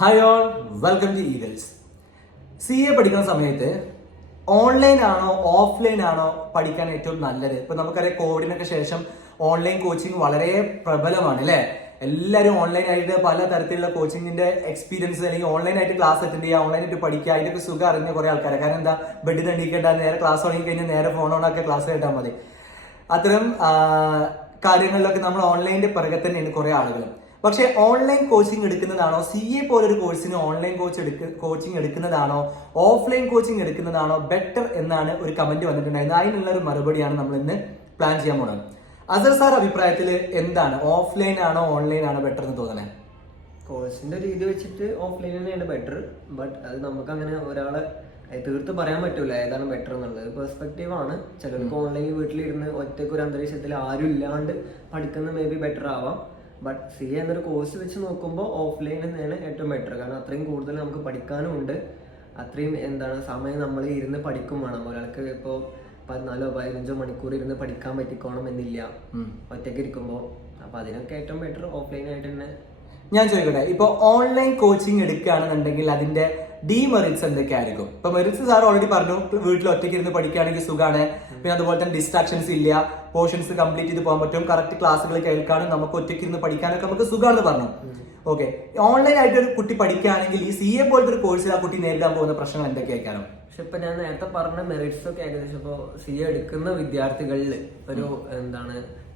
Hi all, welcome to Eagles. CA പഠിക്കുന്ന സമയത്ത് online ആണോ ഓഫ്ലൈൻ ആണോ പഠിക്കാൻ ഏറ്റവും നല്ലത്? ഇപ്പൊ നമുക്കറിയാം, കോവിഡിനൊക്കെ ശേഷം ഓൺലൈൻ കോച്ചിങ് വളരെ പ്രബലമാണ് അല്ലെ. എല്ലാവരും ഓൺലൈൻ ആയിട്ട് പല തരത്തിലുള്ള കോച്ചിങ്ങിന്റെ എക്സ്പീരിയൻസ് അല്ലെങ്കിൽ ഓൺലൈൻ ആയിട്ട് ക്ലാസ് അറ്റൻഡ് ചെയ്യുക, ഓൺലൈൻ ആയിട്ട് പഠിക്കുക, അതിന്റെ സുഖം അറിഞ്ഞ കുറെ ആൾക്കാരെ. കാരണം എന്താ, ബെഡിൽ എണീക്കേണ്ട, നേരെ ക്ലാസ് തുടങ്ങി കഴിഞ്ഞാൽ നേരെ ഫോൺ ഓണാക്കി ക്ലാസ് കേട്ടാൽ മതി. അത്തരം കാര്യങ്ങളിലൊക്കെ നമ്മൾ ഓൺലൈനിന്റെ പിറകെ തന്നെയാണ് കുറെ ആളുകൾ. പക്ഷെ ഓൺലൈൻ കോച്ചിങ് എടുക്കുന്നതാണോ, CA പോലൊരു കോഴ്സിന് ഓൺലൈൻ കോച്ചിങ് എടുക്കുന്നതാണോ, ഓഫ്ലൈൻ കോച്ചിങ് എടുക്കുന്നതാണോ ബെറ്റർ എന്നാണ് ഒരു കമന്റ് വന്നിട്ടുണ്ടായിരുന്നത്. അതിനുള്ള ഒരു മറുപടിയാണ് നമ്മൾ ഇന്ന് പ്ലാൻ ചെയ്യാൻ പോകുന്നത്. അസർ സാർ അഭിപ്രായത്തിൽ എന്താണ്, ഓഫ്ലൈൻ ആണോ ഓൺലൈൻ ആണോ ബെറ്റർ എന്ന് തോന്നണേ? കോഴ്സിന്റെ രീതി വെച്ചിട്ട് ഓഫ്ലൈൻ തന്നെയാണ് ബെറ്റർ. ബട്ട് അത് നമുക്ക് അങ്ങനെ ഒരാളെ തീർത്ത് പറയാൻ പറ്റൂല ഏതാണ് ബെറ്റർ എന്നുള്ളത്. പെർസ്പെക്റ്റീവ് ആണ്. ചിലർക്ക് ഓൺലൈനിൽ വീട്ടിലിരുന്ന് ഒറ്റയ്ക്ക് ഒരു അന്തരീക്ഷത്തിൽ ആരും ഇല്ലാണ്ട് പഠിക്കുന്ന മേ ബി ബെറ്റർ ആവാം. ബട്ട് CA എന്നൊരു കോഴ്സ് വെച്ച് നോക്കുമ്പോൾ ഓഫ്ലൈൻ തന്നെയാണ് ഏറ്റവും ബെറ്റർ. കാരണം അത്രയും കൂടുതൽ നമുക്ക് പഠിക്കാനും ഉണ്ട്. അത്രയും സമയം നമ്മൾ ഇരുന്ന് പഠിക്കും വേണം. ഒരാൾക്ക് ഇപ്പോൾ 14-15 മണിക്കൂർ ഇരുന്ന് പഠിക്കാൻ പറ്റിക്കോണം എന്നില്ല ഒറ്റയ്ക്ക് ഇരിക്കുമ്പോൾ. അപ്പൊ അതിനൊക്കെ ഏറ്റവും ബെറ്റർ ഓഫ്ലൈൻ ആയിട്ട് തന്നെ. ഞാൻ ചോദിക്കട്ടെ, ഇപ്പൊ ഓൺലൈൻ കോച്ചിങ് എടുക്കുകയാണെന്നുണ്ടെങ്കിൽ അതിന്റെ ഡിമെറിറ്റ്സ് എന്തൊക്കെയായിരിക്കും? ഇപ്പൊ മെറിറ്റ്സ് സാർ ഓൾറെഡി പറഞ്ഞു, വീട്ടിൽ ഒറ്റയ്ക്ക് ഇരുന്ന് പഠിക്കുകയാണെങ്കിൽ സുഖമാണ്. പിന്നെ അതുപോലെ തന്നെ ഡിസ്ട്രാക്ഷൻസ് ഇല്ല, പോർഷൻസ് കംപ്ലീറ്റ് ചെയ്ത് പോകാൻ പറ്റും, കറക്റ്റ് ക്ലാസ്സുകൾ കേൾക്കാനും നമുക്ക് ഒറ്റയ്ക്ക് ഇരുന്ന് പഠിക്കാനൊക്കെ നമുക്ക് സുഖമാണെന്ന് പറഞ്ഞു. ഓക്കെ, ഓൺലൈൻ ആയിട്ട് ഒരു കുട്ടി പഠിക്കുകയാണെങ്കിൽ ഈ CA പോലത്തെ ഒരു കോഴ്സിൽ ആ കുട്ടി നേരിടാൻ പോകുന്ന പ്രശ്നങ്ങൾ എന്തൊക്കെയായിരിക്കണം? പക്ഷെ ഇപ്പൊ ഞാൻ നേരത്തെ പറഞ്ഞ മെറിറ്റ്സ് ഒക്കെ ഏകദേശം ഇപ്പോൾ CA എടുക്കുന്ന വിദ്യാർത്ഥികളിൽ ഒരു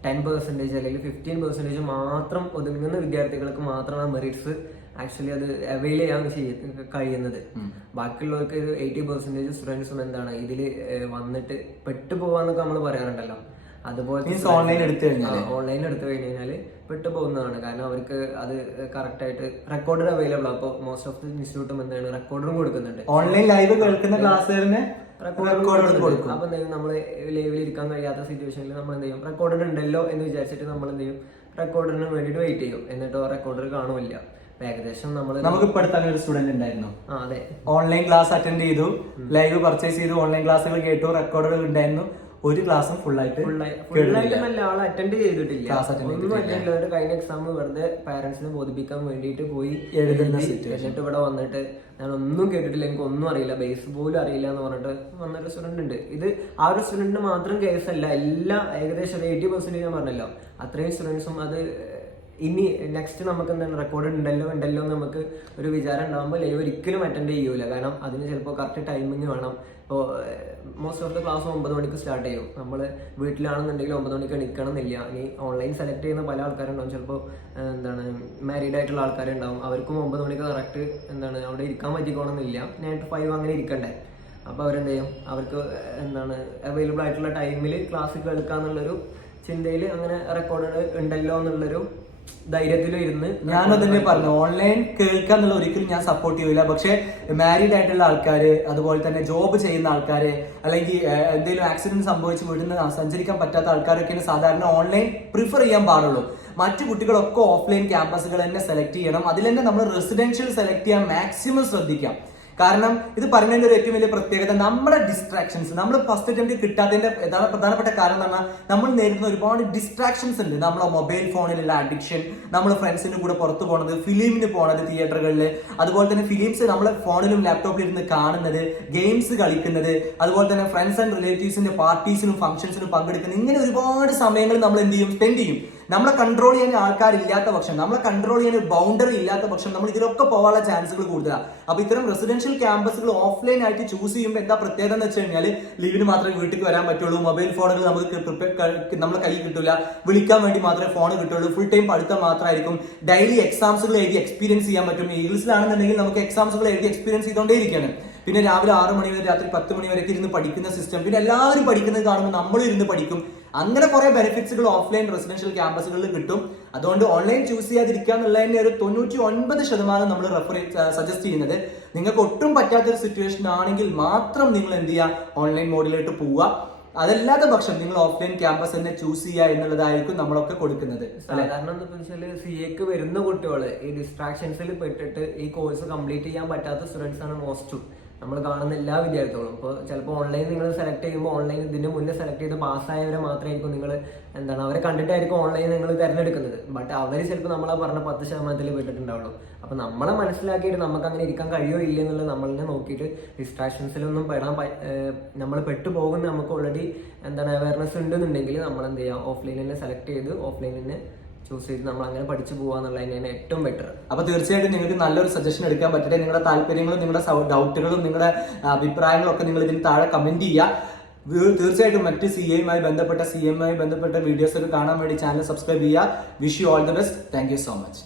10% അല്ലെങ്കിൽ 15% മാത്രം ഒതുങ്ങുന്ന വിദ്യാർത്ഥികൾക്ക് മാത്രമാണ് മെറിറ്റ്സ് ആക്ച്വലി അത് അവൈൽ ചെയ്യാൻ കഴിയുന്നത്. ബാക്കിയുള്ളവർക്ക് ഒരു 80% സ്റ്റുഡൻസും ഇതിൽ വന്നിട്ട് പെട്ടുപോവാന്നൊക്കെ നമ്മൾ പറയാറുണ്ടല്ലോ. അതുപോലെ ഓൺലൈൻ എടുത്തു കഴിഞ്ഞാൽ പെട്ടുപോകുന്നതാണ്. കാരണം അവർക്ക് അത് കറക്റ്റ് ആയിട്ട് റെക്കോർഡഡ് അവൈലബിൾ ആണ്. അപ്പോൾ മോസ്റ്റ് ഓഫ് ദി ഇൻസ്റ്റിറ്റ്യൂട്ടും റെക്കോർഡറും കൊടുക്കുന്നുണ്ട്. ഓൺലൈൻ ലൈവ് കേൾക്കുന്ന ക്ലാസ്സുകാരനെ അപ്പൊ നമ്മൾ ലൈവിൽ ഇരിക്കാൻ കഴിയാത്ത സിറ്റുവേഷനിൽ നമ്മൾ എന്ത് ചെയ്യും, റെക്കോർഡഡ് ഉണ്ടല്ലോ എന്ന് വിചാരിച്ചിട്ട് നമ്മൾ എന്ത് ചെയ്യും, റെക്കോർഡറിന് വേണ്ടിയിട്ട് വെയിറ്റ് ചെയ്യും. എന്നിട്ടോ റെക്കോർഡർ കാണുമില്ല. ഏകദേശം നമുക്ക് ഇപ്പൊ അടുത്താണ് ഒരു സ്റ്റുഡന്റ് ഉണ്ടായിരുന്നു, അതെ, ഓൺലൈൻ ക്ലാസ് അറ്റൻഡ് ചെയ്തു, ലൈവ് പർച്ചേസ് ചെയ്തു, ഓൺലൈൻ ക്ലാസ്സുകൾ കേട്ടു, റെക്കോർഡർ ഉണ്ടായിരുന്നു. ഒരു ക്ലാസ്സും ഫുള്ളായിട്ട് നല്ല ആൾ അറ്റൻഡ് ചെയ്തിട്ടില്ല. ഒന്നും അറ്റൻഡ് കഴിഞ്ഞ എക്സാം വെറുതെ പാരന്റ്സിനെ ബോധിപ്പിക്കാൻ വേണ്ടിയിട്ട് പോയി എഴുതുന്ന. എന്നിട്ട് ഇവിടെ വന്നിട്ട് ഞാൻ ഒന്നും കേട്ടിട്ടില്ല, എനിക്ക് ഒന്നും അറിയില്ല, ബേസ് പോലും അറിയില്ല എന്ന് പറഞ്ഞിട്ട് വന്നൊരു സ്റ്റുഡന്റ് ഉണ്ട്. ഇത് ആ ഒരു സ്റ്റുഡന്റിന് മാത്രം കേസല്ല, ഏകദേശം 80% ഞാൻ പറഞ്ഞല്ലോ, അത്രയും സ്റ്റുഡൻസും അത് ഇനി നെക്സ്റ്റ് നമുക്ക് റെക്കോർഡ് ഉണ്ടല്ലോ എന്ന് നമുക്ക് ഒരു വിചാരം ഉണ്ടാകുമ്പോൾ ലൈവ് ഒരിക്കലും അറ്റൻഡ് ചെയ്യൂല. കാരണം അതിന് ചിലപ്പോൾ കറക്റ്റ് ടൈമിങ് വേണം. ഇപ്പോൾ മോസ്റ്റ് ഓഫ് ദ ക്ലാസ് 9 മണിക്ക് സ്റ്റാർട്ട് ചെയ്യും. നമ്മൾ വീട്ടിലാണെന്നുണ്ടെങ്കിൽ 9 മണിക്ക് എണീക്കണം എന്നില്ല. ഇനി ഓൺലൈൻ സെലക്ട് ചെയ്യുന്ന പല ആൾക്കാരുണ്ടാവും. ചിലപ്പോൾ മാരീഡ് ആയിട്ടുള്ള ആൾക്കാരുണ്ടാവും. അവർക്കും 9 മണിക്ക് കറക്റ്റ് അവിടെ ഇരിക്കാൻ പറ്റിക്കോണം എന്നില്ല. 9 to 5 അങ്ങനെ ഇരിക്കണ്ടേ. അപ്പോൾ അവരെന്ത് ചെയ്യും, അവർക്ക് അവൈലബിൾ ആയിട്ടുള്ള ടൈമിൽ ക്ലാസ് കേൾക്കാന്നുള്ളൊരു ചിന്തയിൽ അങ്ങനെ റെക്കോർഡ് ഉണ്ടല്ലോ എന്നുള്ളൊരു ധൈര്യത്തിലിരുന്ന് ഞാനതന്നെ പറഞ്ഞു, ഓൺലൈൻ കേൾക്കുക എന്നുള്ള ഒരിക്കലും ഞാൻ സപ്പോർട്ട് ചെയ്യില്ല. പക്ഷെ മാരീഡ് ആയിട്ടുള്ള ആൾക്കാര്, അതുപോലെ തന്നെ ജോബ് ചെയ്യുന്ന ആൾക്കാര്, അല്ലെങ്കിൽ എന്തെങ്കിലും ആക്സിഡന്റ് സംഭവിച്ച് വീട്ടിൽ സഞ്ചരിക്കാൻ പറ്റാത്ത ആൾക്കാരൊക്കെയാണ് സാധാരണ ഓൺലൈൻ പ്രിഫർ ചെയ്യാൻ പാടുള്ളൂ. മറ്റു കുട്ടികളൊക്കെ ഓഫ്ലൈൻ ക്യാമ്പസുകൾ തന്നെ സെലക്ട് ചെയ്യണം. അതിൽ തന്നെ നമ്മൾ റെസിഡൻഷ്യൽ സെലക്ട് ചെയ്യാൻ മാക്സിമം ശ്രദ്ധിക്കാം. കാരണം ഇത് പറഞ്ഞതിന്റെ ഒരു ഏറ്റവും വലിയ പ്രത്യേകത, നമ്മുടെ ഡിസ്ട്രാക്ഷൻസ്, നമ്മൾ ഫസ്റ്റ് അറ്റംപ്റ്റ് കിട്ടാത്തതിന്റെ പ്രധാനപ്പെട്ട കാരണം എന്ന് പറഞ്ഞാൽ നമ്മൾ നേരിടുന്ന ഒരുപാട് ഡിസ്ട്രാക്ഷൻസ് ഉണ്ട്. നമ്മളെ മൊബൈൽ ഫോണിലുള്ള അഡിക്ഷൻ, നമ്മൾ ഫ്രണ്ട്സിന്റെ കൂടെ പുറത്തു പോകുന്നത്, ഫിലിമിന് പോണത് തിയേറ്ററുകളിൽ, അതുപോലെ തന്നെ ഫിലിംസ് നമ്മൾ ഫോണിലും ലാപ്ടോപ്പിലും ഇരുന്ന് കാണുന്നത്, ഗെയിംസ് കളിക്കുന്നത്, അതുപോലെ തന്നെ ഫ്രണ്ട്സ് ആൻഡ് റിലേറ്റീവ്സിന്റെ പാർട്ടീസിലും ഫംഗ്ഷൻസിലും പങ്കെടുക്കുന്നത്, ഇങ്ങനെ ഒരുപാട് സമയങ്ങൾ നമ്മൾ എന്ത് ചെയ്യും, സ്പെൻഡ് ചെയ്യും. നമ്മളെ കൺട്രോൾ ചെയ്യാൻ ആൾക്കാരില്ലാത്ത പക്ഷം, നമ്മളെ കൺട്രോൾ ചെയ്യാൻ ഒരു ബൗണ്ടറി ഇല്ലാത്ത പക്ഷം നമ്മൾ ഇതിലൊക്കെ പോകാനുള്ള ചാൻസുകൾ കൂടുതലാണ്. അപ്പൊ ഇത്തരം റെസിഡൻഷ്യൽ ക്യാമ്പസുകൾ ഓഫ്ലൈൻ ആയിട്ട് ചൂസ് ചെയ്യുമ്പോൾ എന്താ പ്രത്യേകത എന്ന് വെച്ച് കഴിഞ്ഞാൽ, ലീവിന് മാത്രമേ വീട്ടിൽ വരാൻ പറ്റുള്ളൂ, മൊബൈൽ ഫോണുകൾ നമുക്ക് നമ്മളെ കയ്യിൽ കിട്ടില്ല, വിളിക്കാൻ വേണ്ടി മാത്രമേ ഫോൺ കിട്ടുള്ളൂ, ഫുൾ ടൈം പഠിത്തം മാത്രമായിരിക്കും, ഡെയിലി എക്സാംസുകൾ എഴുതി എക്സ്പീരിയൻസ് ചെയ്യാൻ പറ്റും. ഈഗിൾസിലാണെന്നുണ്ടെങ്കിൽ നമുക്ക് എക്സാംസുകൾ എഴുതി എക്സ്പീരിയൻസ് ചെയ്തുകൊണ്ടേയിരിക്കുകയാണ്. പിന്നെ രാവിലെ 6 മണി വരെ രാത്രി 10 മണി വരെയൊക്കെ ഇരുന്ന് പഠിക്കുന്ന സിസ്റ്റം, പിന്നെ എല്ലാവരും പഠിക്കുന്നത് കാണുമ്പോൾ നമ്മൾ ഇരുന്ന് പഠിക്കും. അങ്ങനെ കുറെ ബെനിഫിറ്റ്സുകൾ ഓഫ്ലൈൻ റെസിഡൻഷ്യൽ ക്യാമ്പസുകളിൽ കിട്ടും. അതുകൊണ്ട് ഓൺലൈൻ ചൂസ് ചെയ്യാതിരിക്കുക എന്നുള്ളതിന്റെ ഒരു 99% നമ്മൾ സജസ്റ്റ് ചെയ്യുന്നത്. നിങ്ങൾക്ക് ഒട്ടും പറ്റാത്തൊരു സിറ്റുവേഷൻ ആണെങ്കിൽ മാത്രം നിങ്ങൾ എന്ത് ചെയ്യുക, ഓൺലൈൻ മോഡിലോട്ട് പോവുക. അതല്ലാത്ത പക്ഷം നിങ്ങൾ ഓഫ്ലൈൻ ക്യാമ്പസ് തന്നെ ചൂസ് ചെയ്യുക എന്നുള്ളതായിരിക്കും നമ്മളൊക്കെ കൊടുക്കുന്നത്. സാധാരണ CAക്ക് വരുന്ന കുട്ടികള് ഈ ഡിസ്ട്രാക്ഷൻസിൽ പെട്ടിട്ട് ഈ കോഴ്സ് കംപ്ലീറ്റ് ചെയ്യാൻ പറ്റാത്ത സ്റ്റുഡൻസ് ആണ് മോസ്റ്റും. നമ്മൾ കാണുന്ന എല്ലാ വിദ്യാർത്ഥികളും ഇപ്പോൾ ചിലപ്പോൾ ഓൺലൈൻ നിങ്ങൾ സെലക്ട് ചെയ്യുമ്പോൾ ഓൺലൈൻ ഇതിന് മുന്നേ സെലക്ട് ചെയ്ത് പാസ്സായവരെ മാത്രമായിരിക്കും നിങ്ങൾ എന്താണ് അവരെ കണ്ടിട്ടായിരിക്കും ഓൺലൈൻ നിങ്ങൾ തിരഞ്ഞെടുക്കുന്നത്. ബട്ട് അവർ ചിലപ്പോൾ നമ്മളെ പറഞ്ഞ 10% പെട്ടിട്ടുണ്ടാവുള്ളൂ. അപ്പോൾ നമ്മളെ മനസ്സിലാക്കിയിട്ട് നമുക്ക് അങ്ങനെ ഇരിക്കാൻ കഴിയോ ഇല്ല എന്നുള്ളത് നമ്മളെ നോക്കിയിട്ട് ഡിസ്ട്രാക്ഷൻസിലൊന്നും നമ്മൾ പെട്ടുപോകുന്ന നമുക്ക് ഓൾറെഡി എന്താണ് അവയർനെസ് ഉണ്ടെന്നുണ്ടെങ്കിൽ നമ്മൾ എന്ത് ചെയ്യുക, ഓഫ്ലൈനിൽ തന്നെ സെലക്ട് ചെയ്ത് ഓഫ്ലൈനിൽ തന്നെ ചൂസ് ചെയ്ത് നമ്മൾ അങ്ങനെ പഠിച്ചു പോകാന്നുള്ളത് തന്നെയാണ് ഏറ്റവും ബെറ്റർ. അപ്പൊ തീർച്ചയായിട്ടും നിങ്ങൾക്ക് നല്ലൊരു സജഷൻ എടുക്കാൻ പറ്റട്ടെ. നിങ്ങളുടെ താല്പര്യങ്ങളും നിങ്ങളുടെ ഡൗട്ടുകളും നിങ്ങളുടെ അഭിപ്രായങ്ങളും ഒക്കെ നിങ്ങൾ ഇതിന് താഴെ കമന്റ് ചെയ്യുക. തീർച്ചയായിട്ടും മറ്റ് CA-യുമായി ബന്ധപ്പെട്ട വീഡിയോസ് ഒക്കെ കാണാൻ വേണ്ടി ചാനൽ സബ്സ്ക്രൈബ് ചെയ്യുക. Wish you all the best. Thank you so much.